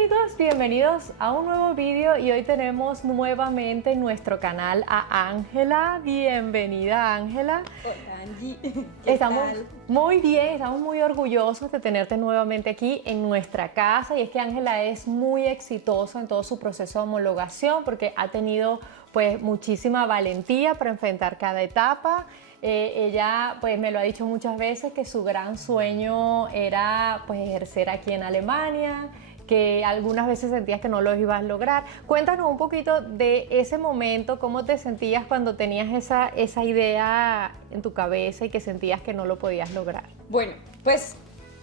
amigos, bienvenidos a un nuevo vídeo y hoy tenemos nuevamente en nuestro canal a Ángela. Bienvenida, Ángela. Hola, Angie. Estamos tal? muy bien, estamos muy orgullosos de tenerte nuevamente aquí en nuestra casa y es que Ángela es muy exitosa en todo su proceso de homologación porque ha tenido pues muchísima valentía para enfrentar cada etapa. Ella pues me lo ha dicho muchas veces que su gran sueño era pues ejercer aquí en Alemania, que algunas veces sentías que no lo ibas a lograr. Cuéntanos un poquito de ese momento, cómo te sentías cuando tenías esa idea en tu cabeza y que sentías que no lo podías lograr. Bueno, pues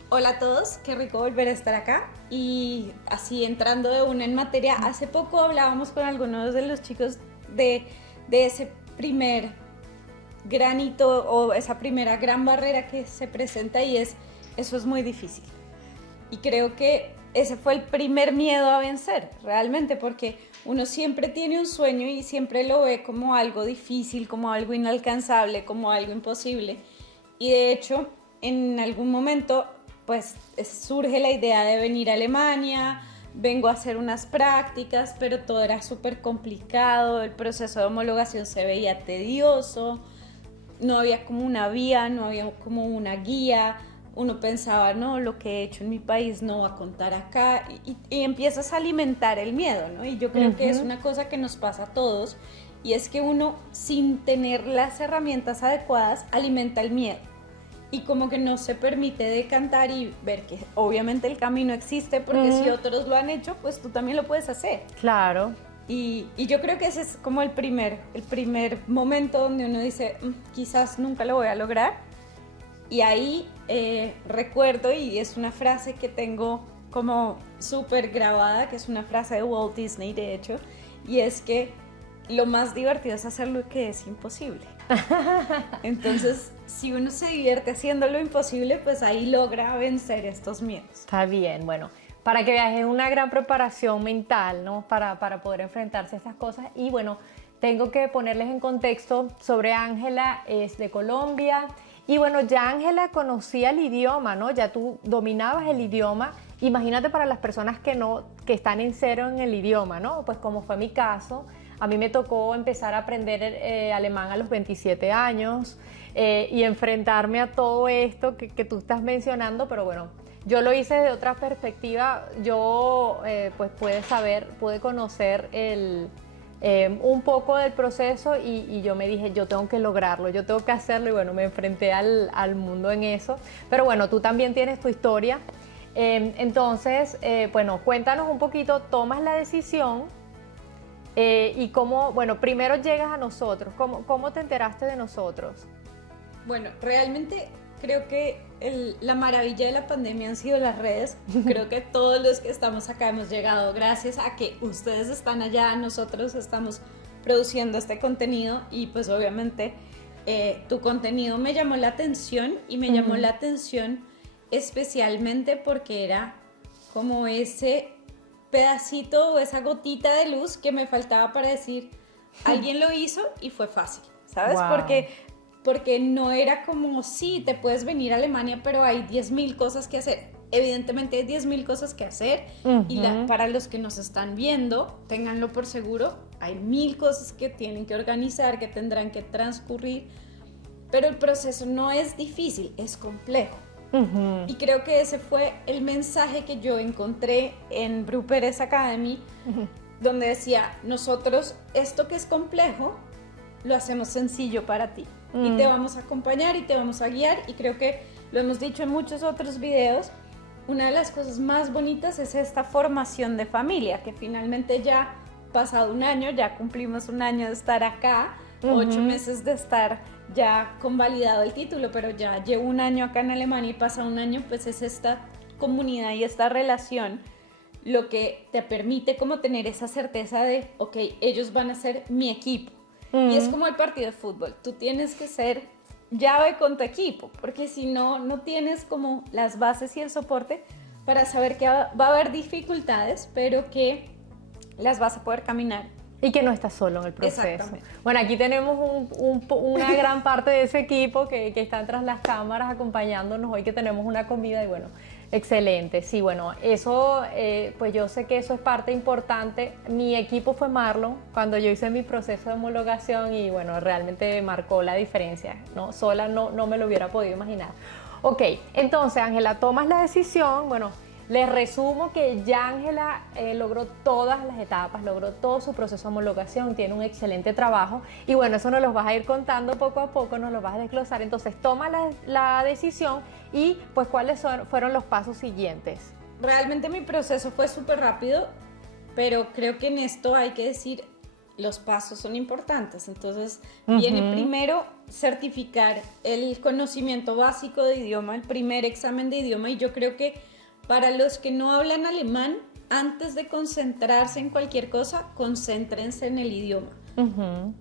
hola a todos, qué rico volver a estar acá. Y así entrando de una en materia, hace poco hablábamos con algunos de los chicos de ese primer granito o esa primera gran barrera que se presenta y eso es muy difícil. Y creo que ese fue el primer miedo a vencer, realmente, porque uno siempre tiene un sueño y siempre lo ve como algo difícil, como algo inalcanzable, como algo imposible. Y de hecho, en algún momento, pues surge la idea de venir a Alemania, vengo a hacer unas prácticas, pero todo era súper complicado, el proceso de homologación se veía tedioso, no había como una vía, no había como una guía. Uno pensaba, no, lo que he hecho en mi país no va a contar acá y empiezas a alimentar el miedo, ¿no? Y yo creo que es una cosa que nos pasa a todos y es que uno sin tener las herramientas adecuadas alimenta el miedo y como que no se permite decantar y ver que obviamente el camino existe porque si otros lo han hecho, pues tú también lo puedes hacer. Claro. Y yo creo que ese es como el primer momento donde uno dice, quizás nunca lo voy a lograr. Y ahí recuerdo, y es una frase que tengo como súper grabada, que es una frase de Walt Disney, de hecho, y es que lo más divertido es hacer lo que es imposible. Entonces, si uno se divierte haciendo lo imposible, pues ahí logra vencer estos miedos. Está bien, bueno, para que veas, es una gran preparación mental, ¿no? Para poder enfrentarse a esas cosas. Y bueno, tengo que ponerles en contexto sobre Ángela, es de Colombia. Y bueno, ya Ángela conocía el idioma, ¿no? Ya tú dominabas el idioma. Imagínate para las personas que están en cero en el idioma, ¿no? Pues como fue mi caso, a mí me tocó empezar a aprender alemán a los 27 años y enfrentarme a todo esto que tú estás mencionando, pero bueno, yo lo hice de otra perspectiva. Yo pues pude conocer un poco del proceso y yo me dije, yo tengo que lograrlo, yo tengo que hacerlo y bueno, me enfrenté al mundo en eso. Pero bueno, tú también tienes tu historia. Entonces, bueno, cuéntanos un poquito, tomas la decisión y cómo, bueno, primero llegas a nosotros, ¿cómo te enteraste de nosotros? Bueno, realmente creo que la maravilla de la pandemia han sido las redes. Creo que todos los que estamos acá hemos llegado gracias a que ustedes están allá, nosotros estamos produciendo este contenido y pues obviamente tu contenido me llamó la atención y me llamó la atención especialmente porque era como ese pedacito o esa gotita de luz que me faltaba para decir, alguien lo hizo y fue fácil, ¿sabes? Wow. Porque no era como, sí, te puedes venir a Alemania, pero hay 10.000 cosas que hacer. Evidentemente hay 10.000 cosas que hacer y para los que nos están viendo, ténganlo por seguro, hay 1.000 cosas que tienen que organizar, que tendrán que transcurrir, pero el proceso no es difícil, es complejo. Y creo que ese fue el mensaje que yo encontré en Bru Pérez Academy, donde decía, nosotros esto que es complejo, lo hacemos sencillo para ti. Y te vamos a acompañar y te vamos a guiar y creo que lo hemos dicho en muchos otros videos, una de las cosas más bonitas es esta formación de familia, que finalmente ya pasado un año, ya cumplimos un año de estar acá, 8 meses de estar ya convalidado el título, pero ya llevo un año acá en Alemania y pasa un año, pues es esta comunidad y esta relación lo que te permite como tener esa certeza de, ok, ellos van a ser mi equipo. Y es como el partido de fútbol, tú tienes que ser llave con tu equipo, porque si no, no tienes como las bases y el soporte para saber que va a haber dificultades, pero que las vas a poder caminar Y que no estás solo en el proceso. Exactamente. Bueno, aquí tenemos una gran parte de ese equipo que están tras las cámaras acompañándonos hoy que tenemos una comida y bueno, excelente. Sí, bueno, eso, pues yo sé que eso es parte importante. Mi equipo fue Marlon cuando yo hice mi proceso de homologación y bueno, realmente marcó la diferencia, ¿no? Sola no me lo hubiera podido imaginar. Ok, entonces Ángela, tomas la decisión, bueno, les resumo que ya Ángela logró todas las etapas, logró todo su proceso de homologación, tiene un excelente trabajo y bueno, eso nos lo vas a ir contando poco a poco, nos lo vas a desglosar. Entonces toma la decisión y pues cuáles fueron los pasos siguientes. Realmente mi proceso fue súper rápido, pero creo que en esto hay que decir, los pasos son importantes. Entonces viene primero certificar el conocimiento básico de idioma, el primer examen de idioma, y yo creo que para los que no hablan alemán, antes de concentrarse en cualquier cosa, concéntrense en el idioma.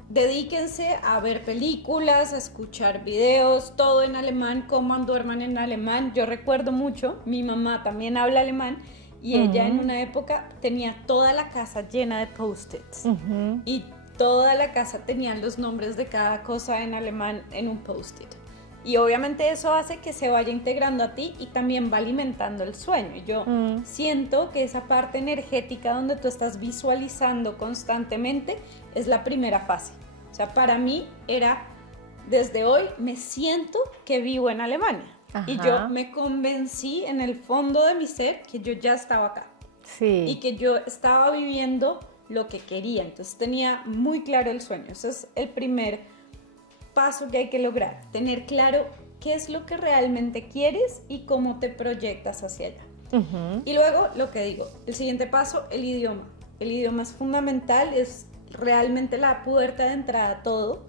Dedíquense a ver películas, a escuchar videos, todo en alemán, coman, duerman en alemán. Yo recuerdo mucho, mi mamá también habla alemán y ella en una época tenía toda la casa llena de post-its y toda la casa tenía los nombres de cada cosa en alemán en un post-it. Y obviamente eso hace que se vaya integrando a ti y también va alimentando el sueño. Yo siento que esa parte energética donde tú estás visualizando constantemente es la primera fase. O sea, para mí era, desde hoy me siento que vivo en Alemania. Ajá. Y yo me convencí en el fondo de mi ser que yo ya estaba acá. Sí. Y que yo estaba viviendo lo que quería. Entonces tenía muy claro el sueño. Ese es el primer paso que hay que lograr, tener claro qué es lo que realmente quieres y cómo te proyectas hacia allá. Y luego, lo que digo, el siguiente paso, el idioma. El idioma es fundamental, es realmente la puerta de entrada a todo.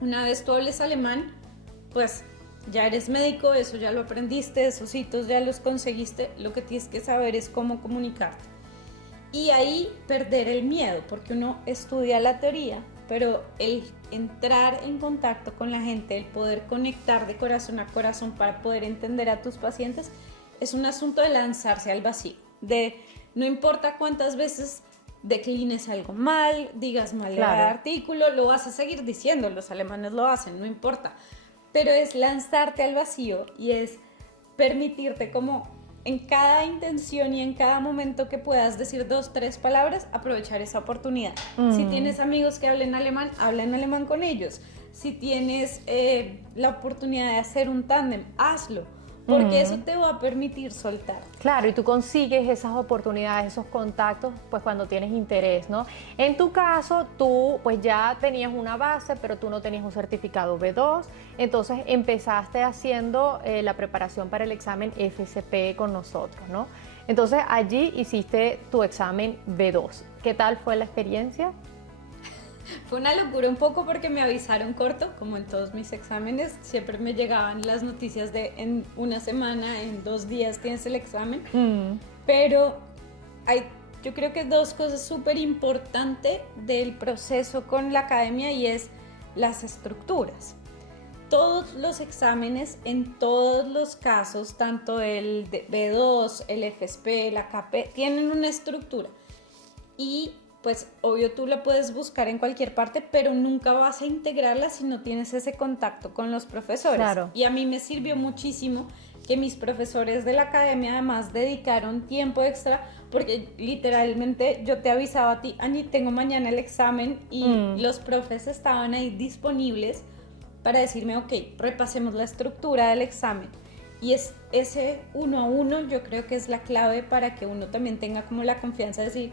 Una vez tú hables alemán, pues ya eres médico, eso ya lo aprendiste, esos hitos ya los conseguiste, lo que tienes que saber es cómo comunicarte. Y ahí perder el miedo, porque uno estudia la teoría, pero el entrar en contacto con la gente, el poder conectar de corazón a corazón para poder entender a tus pacientes, es un asunto de lanzarse al vacío, de no importa cuántas veces declines algo mal, digas mal el artículo, lo vas a seguir diciendo, los alemanes lo hacen, no importa, pero es lanzarte al vacío y es permitirte como en cada intención y en cada momento que puedas decir 2, 3 palabras, aprovechar esa oportunidad. Si tienes amigos que hablen alemán, habla en alemán con ellos. Si tienes la oportunidad de hacer un tándem, hazlo, porque eso te va a permitir soltar. Claro, y tú consigues esas oportunidades, esos contactos, pues cuando tienes interés, ¿no? En tu caso, tú pues ya tenías una base, pero tú no tenías un certificado B2, entonces empezaste haciendo la preparación para el examen FSP con nosotros, ¿no? Entonces allí hiciste tu examen B2. ¿Qué tal fue la experiencia? Fue una locura un poco porque me avisaron corto, como en todos mis exámenes, siempre me llegaban las noticias de en una semana, en 2 días tienes el examen, pero hay, yo creo que 2 cosas súper importantes del proceso con la academia y es las estructuras. Todos los exámenes, en todos los casos, tanto el B2, el FSP, la KP, tienen una estructura y pues obvio tú la puedes buscar en cualquier parte, pero nunca vas a integrarla si no tienes ese contacto con los profesores. Claro. Y a mí me sirvió muchísimo que mis profesores de la academia además dedicaron tiempo extra, porque literalmente yo te avisaba a ti, Ani, tengo mañana el examen, y los profes estaban ahí disponibles para decirme, ok, repasemos la estructura del examen. Y es ese 1 a 1, yo creo que es la clave para que uno también tenga como la confianza de decir,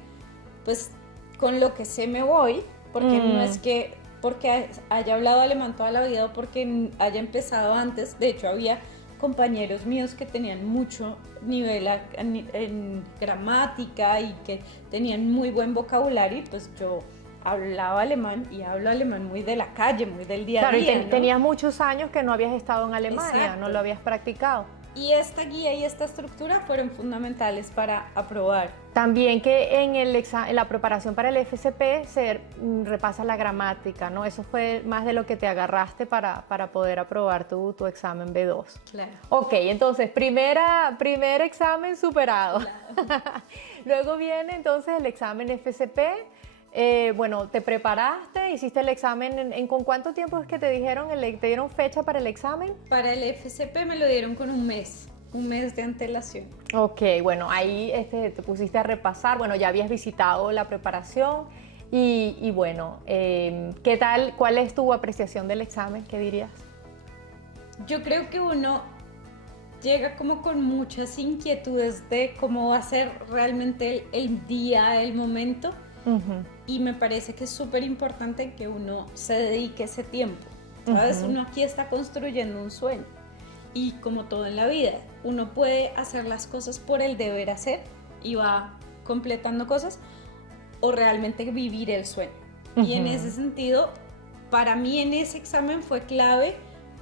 pues con lo que sé me voy, porque no es que porque haya hablado alemán toda la vida o porque haya empezado antes. De hecho, había compañeros míos que tenían mucho nivel en gramática y que tenían muy buen vocabulario, y pues yo hablaba alemán y hablo alemán muy de la calle, muy del día a día. Claro, y tenías muchos años que no habías estado en Alemania. Exacto. No lo habías practicado. Y esta guía y esta estructura fueron fundamentales para aprobar. También que en la preparación para el FSP se repasa la gramática, ¿no? Eso fue más de lo que te agarraste para poder aprobar tu examen B2. Claro. Ok, entonces, primer examen superado. Claro. Luego viene entonces el examen FSP. bueno, te preparaste, hiciste el examen, ¿con cuánto tiempo es que te dijeron, te dieron fecha para el examen? Para el FCP me lo dieron con un mes de antelación. Ok, bueno, ahí te pusiste a repasar, bueno, ya habías visitado la preparación y bueno, ¿qué tal? ¿Cuál es tu apreciación del examen? ¿Qué dirías? Yo creo que uno llega como con muchas inquietudes de cómo va a ser realmente el día, el momento. Y me parece que es súper importante que uno se dedique ese tiempo, ¿sabes? Uno aquí está construyendo un sueño y como todo en la vida, uno puede hacer las cosas por el deber hacer y va completando cosas o realmente vivir el sueño. Y en ese sentido, para mí en ese examen fue clave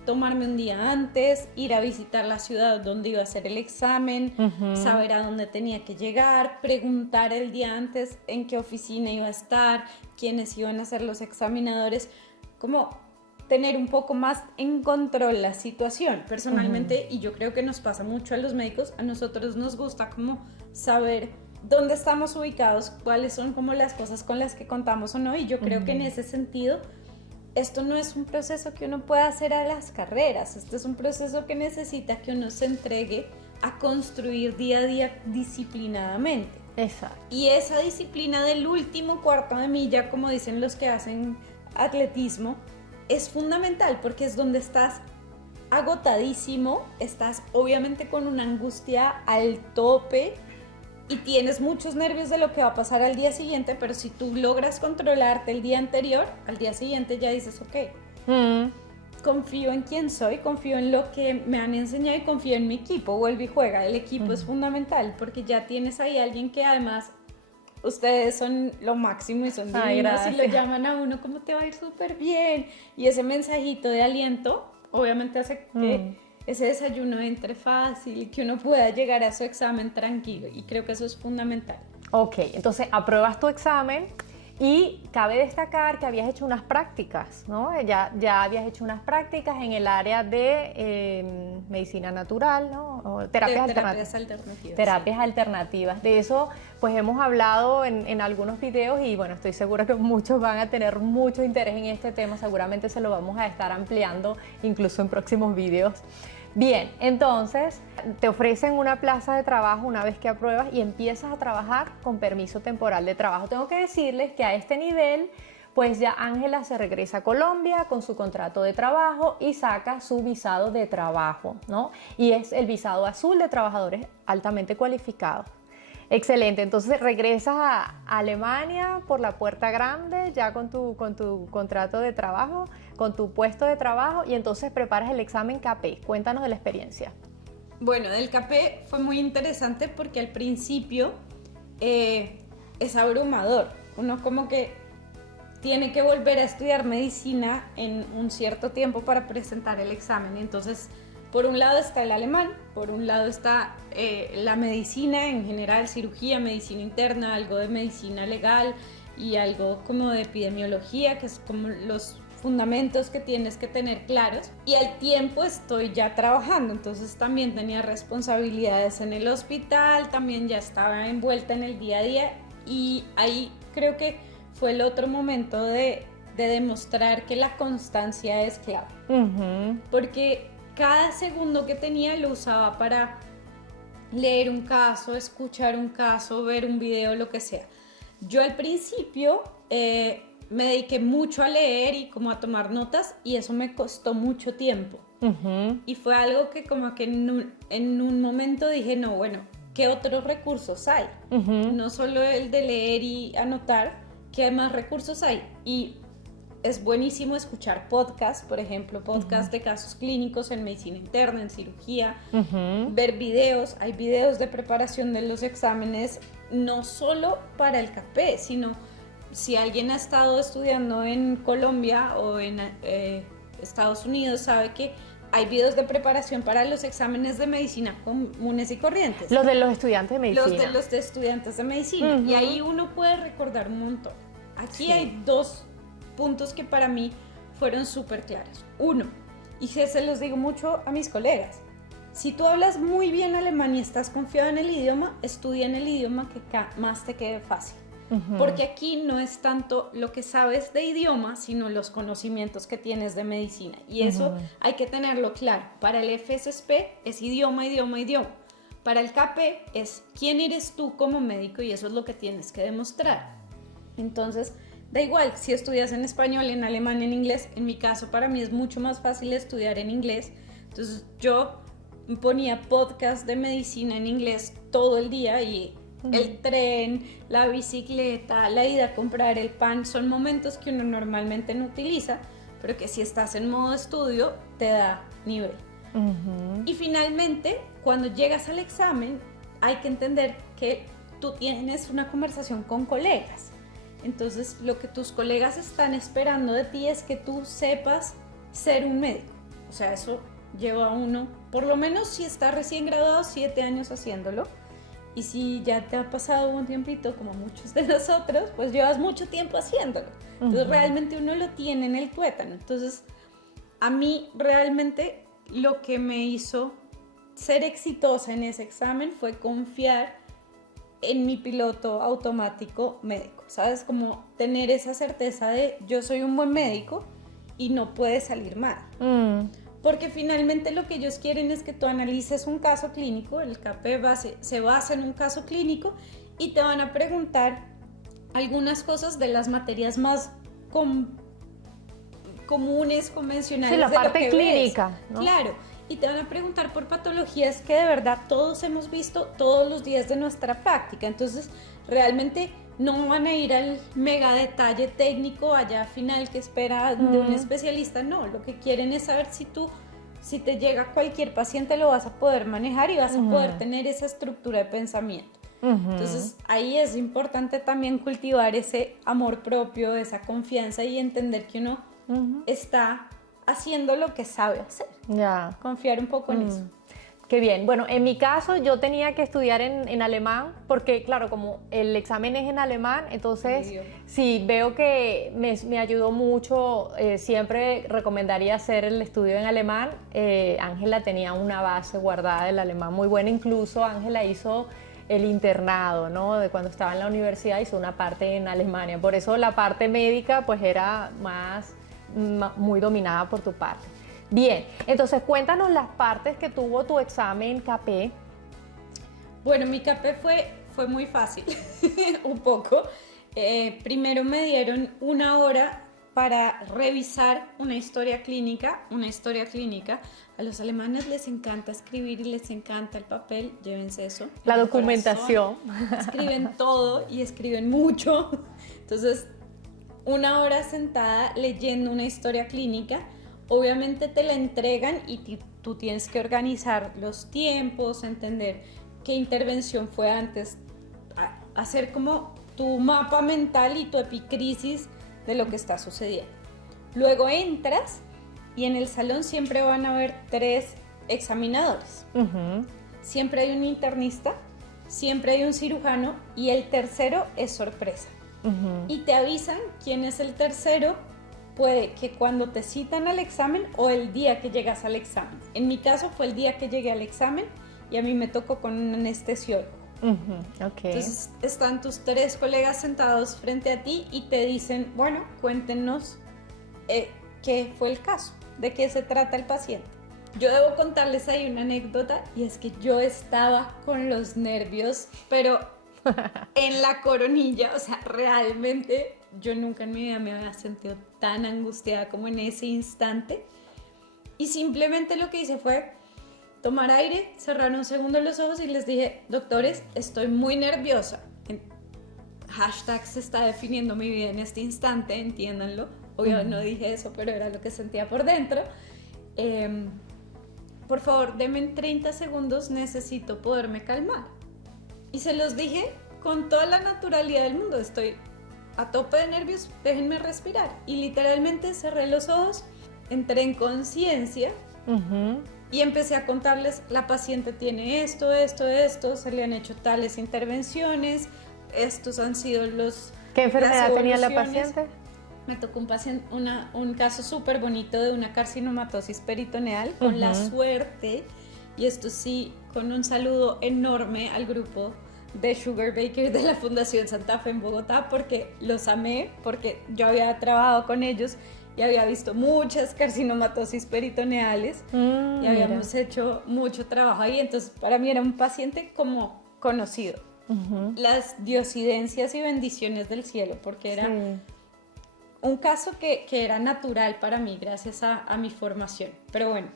tomarme un día antes, ir a visitar la ciudad donde iba a hacer el examen, saber a dónde tenía que llegar, preguntar el día antes en qué oficina iba a estar, quiénes iban a ser los examinadores, como tener un poco más en control la situación. Personalmente, y yo creo que nos pasa mucho a los médicos, a nosotros nos gusta como saber dónde estamos ubicados, cuáles son como las cosas con las que contamos o no, y yo creo que en ese sentido esto no es un proceso que uno pueda hacer a las carreras, esto es un proceso que necesita que uno se entregue a construir día a día disciplinadamente. Exacto. Y esa disciplina del último cuarto de milla, como dicen los que hacen atletismo, es fundamental porque es donde estás agotadísimo, estás obviamente con una angustia al tope y tienes muchos nervios de lo que va a pasar al día siguiente, pero si tú logras controlarte el día anterior, al día siguiente ya dices, ok, confío en quién soy, confío en lo que me han enseñado y confío en mi equipo, vuelve y juega. El equipo es fundamental porque ya tienes ahí alguien que además ustedes son lo máximo y son divinos y lo llaman a uno como te va a ir súper bien. Y ese mensajito de aliento obviamente hace que ese desayuno entre fácil y que uno pueda llegar a su examen tranquilo, y creo que eso es fundamental. Ok, entonces apruebas tu examen y cabe destacar que habías hecho unas prácticas, ¿no? Ya habías hecho unas prácticas en el área de medicina natural, ¿no? O terapias alternativas. Terapias alternativas. De eso pues hemos hablado en algunos videos y bueno, estoy segura que muchos van a tener mucho interés en este tema, seguramente se lo vamos a estar ampliando incluso en próximos videos. Bien, entonces te ofrecen una plaza de trabajo una vez que apruebas y empiezas a trabajar con permiso temporal de trabajo. Tengo que decirles que a este nivel, pues ya Ángela se regresa a Colombia con su contrato de trabajo y saca su visado de trabajo, ¿no? Y es el visado azul de trabajadores altamente cualificados. Excelente, entonces regresas a Alemania por la puerta grande ya con tu contrato de trabajo, con tu puesto de trabajo y entonces preparas el examen CAPE. Cuéntanos de la experiencia. Bueno, del CAPE fue muy interesante porque al principio es abrumador. Uno como que tiene que volver a estudiar medicina en un cierto tiempo para presentar el examen. Entonces, por un lado está el alemán, por un lado está la medicina en general, cirugía, medicina interna, algo de medicina legal y algo como de epidemiología, que es como los fundamentos que tienes que tener claros. Y al tiempo estoy ya trabajando, entonces también tenía responsabilidades en el hospital, también ya estaba envuelta en el día a día y ahí creo que fue el otro momento de demostrar que la constancia es clave. Porque cada segundo que tenía lo usaba para leer un caso, escuchar un caso, ver un video, lo que sea. Yo al principio me dediqué mucho a leer y como a tomar notas y eso me costó mucho tiempo. Y fue algo que como que en un momento dije, no, bueno, ¿qué otros recursos hay? No solo el de leer y anotar, ¿qué más recursos hay? Y es buenísimo escuchar podcasts, por ejemplo, podcasts de casos clínicos en medicina interna, en cirugía, ver videos, hay videos de preparación de los exámenes, no solo para el CAPE, sino si alguien ha estado estudiando en Colombia o en Estados Unidos, sabe que hay videos de preparación para los exámenes de medicina comunes y corrientes. Los de los estudiantes de medicina. Los de estudiantes de medicina. Y ahí uno puede recordar un montón. Aquí hay dos puntos que para mí fueron súper claros. Uno, y se los digo mucho a mis colegas, si tú hablas muy bien alemán y estás confiado en el idioma, estudia en el idioma que más te quede fácil. porque aquí no es tanto lo que sabes de idioma, sino los conocimientos que tienes de medicina. Y eso hay que tenerlo claro. Para el FSP es idioma, idioma, idioma. Para el KP es quién eres tú como médico y eso es lo que tienes que demostrar. Entonces, da igual si estudias en español, en alemán, en inglés. En mi caso, para mí es mucho más fácil estudiar en inglés. Entonces, yo ponía podcast de medicina en inglés todo el día y el tren, la bicicleta, la ida a comprar el pan, son momentos que uno normalmente no utiliza, pero que si estás en modo estudio te da nivel. Y finalmente, cuando llegas al examen, hay que entender que tú tienes una conversación con colegas. Entonces, lo que tus colegas están esperando de ti es que tú sepas ser un médico. O sea, eso lleva a uno, por lo menos si está recién graduado, 7 años haciéndolo. Y si ya te ha pasado un tiempito, como muchos de nosotros, pues llevas mucho tiempo haciéndolo. Entonces realmente uno lo tiene en el tuétano. Entonces a mí realmente lo que me hizo ser exitosa en ese examen fue confiar en mi piloto automático médico. ¿Sabes? Como tener esa certeza de yo soy un buen médico y no puede salir mal. Porque finalmente lo que ellos quieren es que tú analices un caso clínico, el KP se basa en un caso clínico y te van a preguntar algunas cosas de las materias más comunes, convencionales. Sí, la de lo parte que clínica, ves. ¿no? Claro, y te van a preguntar por patologías que de verdad todos hemos visto todos los días de nuestra práctica. Entonces, realmente no van a ir al mega detalle técnico allá final que espera de un especialista, no, lo que quieren es saber si te llega cualquier paciente lo vas a poder manejar y vas a poder tener esa estructura de pensamiento. Entonces ahí es importante también cultivar ese amor propio, esa confianza y entender que uno está haciendo lo que sabe hacer. Ya. Confiar un poco en eso. Qué bien. Bueno, en mi caso yo tenía que estudiar en alemán porque, claro, como el examen es en alemán, entonces sí, veo que me ayudó mucho. Siempre recomendaría hacer el estudio en alemán. Ángela tenía una base guardada del alemán muy buena. Incluso Ángela hizo el internado, ¿no? De cuando estaba en la universidad hizo una parte en Alemania. Por eso la parte médica pues era muy dominada por tu parte. Bien, entonces cuéntanos las partes que tuvo tu examen KP. Bueno, mi KP fue muy fácil, un poco. Primero me dieron 1 hora para revisar una historia clínica. A los alemanes les encanta escribir y les encanta el papel, llévense eso. La documentación. Escriben todo y escriben mucho. Entonces, 1 hora sentada leyendo una historia clínica. Obviamente te la entregan y tú tienes que organizar los tiempos, entender qué intervención fue antes, hacer como tu mapa mental y tu epicrisis de lo que está sucediendo. Luego entras y en el salón siempre van a haber 3 examinadores. Siempre hay un internista, siempre hay un cirujano y el tercero es sorpresa. Y te avisan quién es el tercero. Puede que cuando te citan al examen o el día que llegas al examen. En mi caso fue el día que llegué al examen y a mí me tocó con un anestesiólogo. Entonces están tus 3 colegas sentados frente a ti y te dicen, bueno, cuéntenos qué fue el caso, de qué se trata el paciente. Yo debo contarles ahí una anécdota y es que yo estaba con los nervios, pero en la coronilla, o sea, realmente yo nunca en mi vida me había sentido tan angustiada como en ese instante. Y simplemente lo que hice fue tomar aire, cerrar un segundo los ojos y les dije, doctores, estoy muy nerviosa. Hashtag se está definiendo mi vida en este instante, entiéndanlo. Obvio no dije eso, pero era lo que sentía por dentro. Por favor, denme 30 segundos, necesito poderme calmar. Y se los dije con toda la naturalidad del mundo, estoy a tope de nervios, déjenme respirar. Y literalmente cerré los ojos, entré en conciencia y empecé a contarles, la paciente tiene esto, se le han hecho tales intervenciones, estos han sido los... ¿Qué enfermedad tenía la paciente? Me tocó un caso súper bonito de una carcinomatosis peritoneal, con la suerte, y esto sí, con un saludo enorme al grupo de Sugar Baker de la Fundación Santa Fe en Bogotá porque los amé, porque yo había trabajado con ellos y había visto muchas carcinomatosis peritoneales y habíamos hecho mucho trabajo ahí, entonces para mí era un paciente como conocido. Las diosidencias y bendiciones del cielo, porque era un caso que era natural para mí gracias a mi formación. Pero bueno,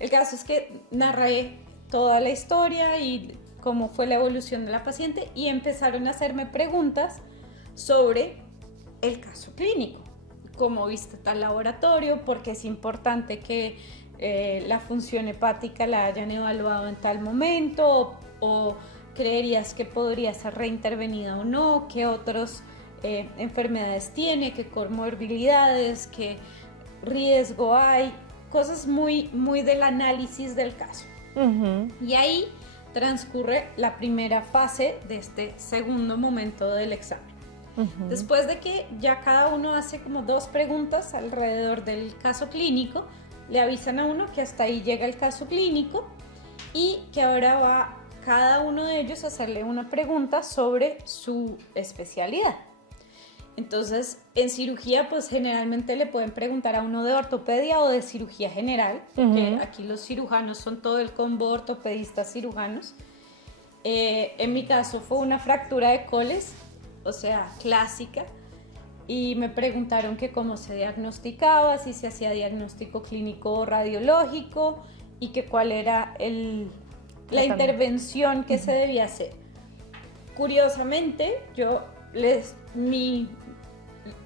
el caso es que narré toda la historia y cómo fue la evolución de la paciente y empezaron a hacerme preguntas sobre el caso clínico. ¿Cómo viste tal laboratorio? ¿Por qué es importante que la función hepática la hayan evaluado en tal momento? ¿O creerías que podría ser reintervenida o no? ¿Qué otras enfermedades tiene? ¿Qué comorbilidades? ¿Qué riesgo hay? Cosas muy, muy del análisis del caso. Y ahí transcurre la primera fase de este segundo momento del examen. Después de que ya cada uno hace como 2 preguntas alrededor del caso clínico, le avisan a uno que hasta ahí llega el caso clínico y que ahora va cada uno de ellos a hacerle una pregunta sobre su especialidad. Entonces, en cirugía, pues generalmente le pueden preguntar a uno de ortopedia o de cirugía general, que aquí los cirujanos son todo el combo ortopedistas cirujanos. En mi caso fue una fractura de coles, o sea, clásica, y me preguntaron que cómo se diagnosticaba, si se hacía diagnóstico clínico o radiológico y que cuál era la intervención que se debía hacer. Curiosamente,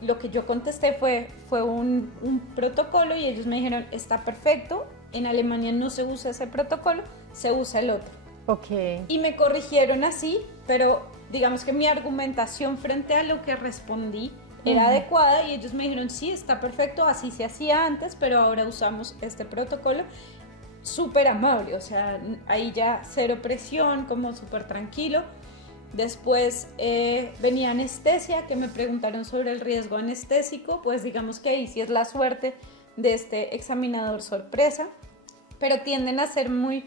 lo que yo contesté fue un protocolo y ellos me dijeron, está perfecto, en Alemania no se usa ese protocolo, se usa el otro. Y me corrigieron así, pero digamos que mi argumentación frente a lo que respondí era adecuada y ellos me dijeron, sí, está perfecto, así se hacía antes, pero ahora usamos este protocolo. Súper amable, o sea, ahí ya cero presión, como súper tranquilo. Después venía anestesia, que me preguntaron sobre el riesgo anestésico, pues digamos que ahí sí es la suerte de este examinador sorpresa, pero tienden a ser muy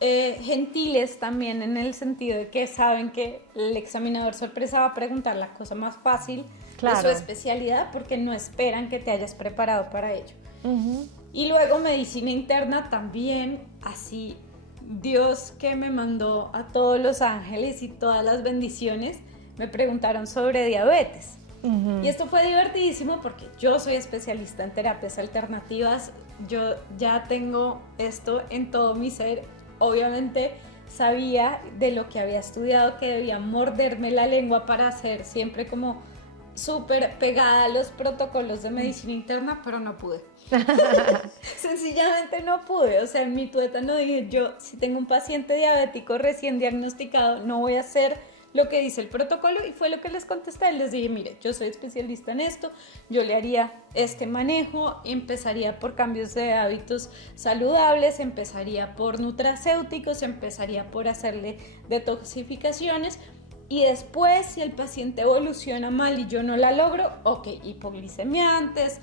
gentiles también en el sentido de que saben que el examinador sorpresa va a preguntar la cosa más fácil de su especialidad porque no esperan que te hayas preparado para ello. Y luego medicina interna también, así Dios que me mandó a todos los ángeles y todas las bendiciones, me preguntaron sobre diabetes. Y esto fue divertidísimo porque yo soy especialista en terapias alternativas, yo ya tengo esto en todo mi ser. Obviamente sabía de lo que había estudiado que debía morderme la lengua para ser siempre como súper pegada a los protocolos de medicina interna, pero no pude. Sencillamente no pude, o sea, en mi tuétano dije, yo si tengo un paciente diabético recién diagnosticado, no voy a hacer lo que dice el protocolo y fue lo que les contesté, les dije, mire, yo soy especialista en esto, yo le haría este manejo, empezaría por cambios de hábitos saludables, empezaría por nutracéuticos, empezaría por hacerle detoxificaciones y después si el paciente evoluciona mal y yo no la logro, ok, hipoglicemia antes,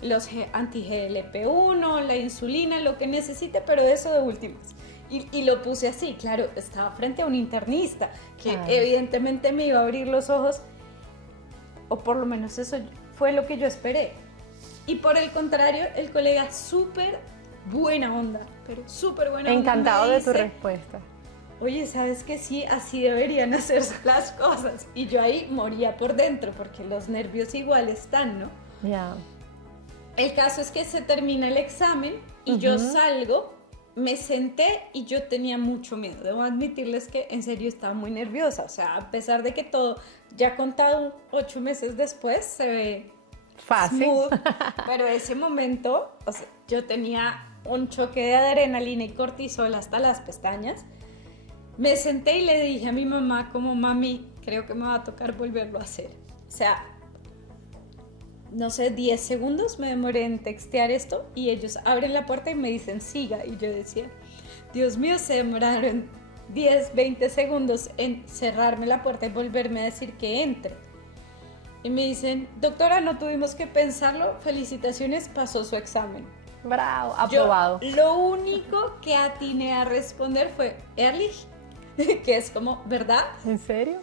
los anti-GLP-1, la insulina, lo que necesite, pero eso de últimas. Y lo puse así, claro, estaba frente a un internista que evidentemente me iba a abrir los ojos, o por lo menos eso fue lo que yo esperé. Y por el contrario, el colega súper buena onda, pero súper buena onda. Encantado de tu respuesta. Oye, ¿sabes qué? Sí, así deberían hacerse las cosas. Y yo ahí moría por dentro, porque los nervios igual están, ¿no? Ya. El caso es que se termina el examen y yo salgo, me senté y yo tenía mucho miedo. Debo admitirles que en serio estaba muy nerviosa. O sea, a pesar de que todo, ya contado 8 meses después, se ve fácil. Smooth, pero ese momento, o sea, yo tenía un choque de adrenalina y cortisol hasta las pestañas. Me senté y le dije a mi mamá como, mami, creo que me va a tocar volverlo a hacer. O sea, no sé, 10 segundos me demoré en textear esto y ellos abren la puerta y me dicen siga. Y yo decía, Dios mío, se demoraron 10, 20 segundos en cerrarme la puerta y volverme a decir que entre. Y me dicen, doctora, no tuvimos que pensarlo, felicitaciones, pasó su examen. Bravo, aprobado. Yo, lo único que atiné a responder fue, Ehrlich, que es como, ¿verdad? ¿En serio?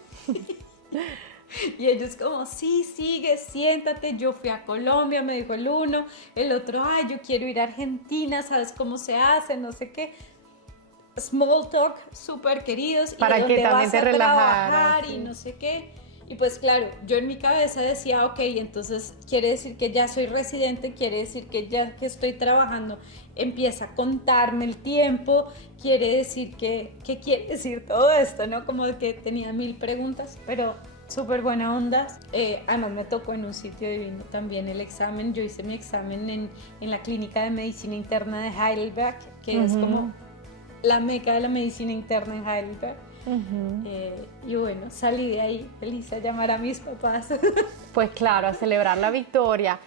Y ellos como, sí, sigue, siéntate, yo fui a Colombia, me dijo el uno, el otro, ay, yo quiero ir a Argentina, ¿sabes cómo se hace? No sé qué. Small talk, súper queridos, Para y que dónde también vas te a relajaras, trabajar sí. y no sé qué. Y pues claro, yo en mi cabeza decía, ok, entonces quiere decir que ya soy residente, quiere decir que ya que estoy trabajando empieza a contarme el tiempo, quiere decir ¿qué quiere decir todo esto, ¿no? Como que tenía mil preguntas, pero súper buena onda. Además me tocó en un sitio divino también el examen. Yo hice mi examen en la clínica de medicina interna de Heidelberg, que es como la meca de la medicina interna en Heidelberg. Y bueno, salí de ahí feliz a llamar a mis papás. Pues claro, a celebrar la victoria.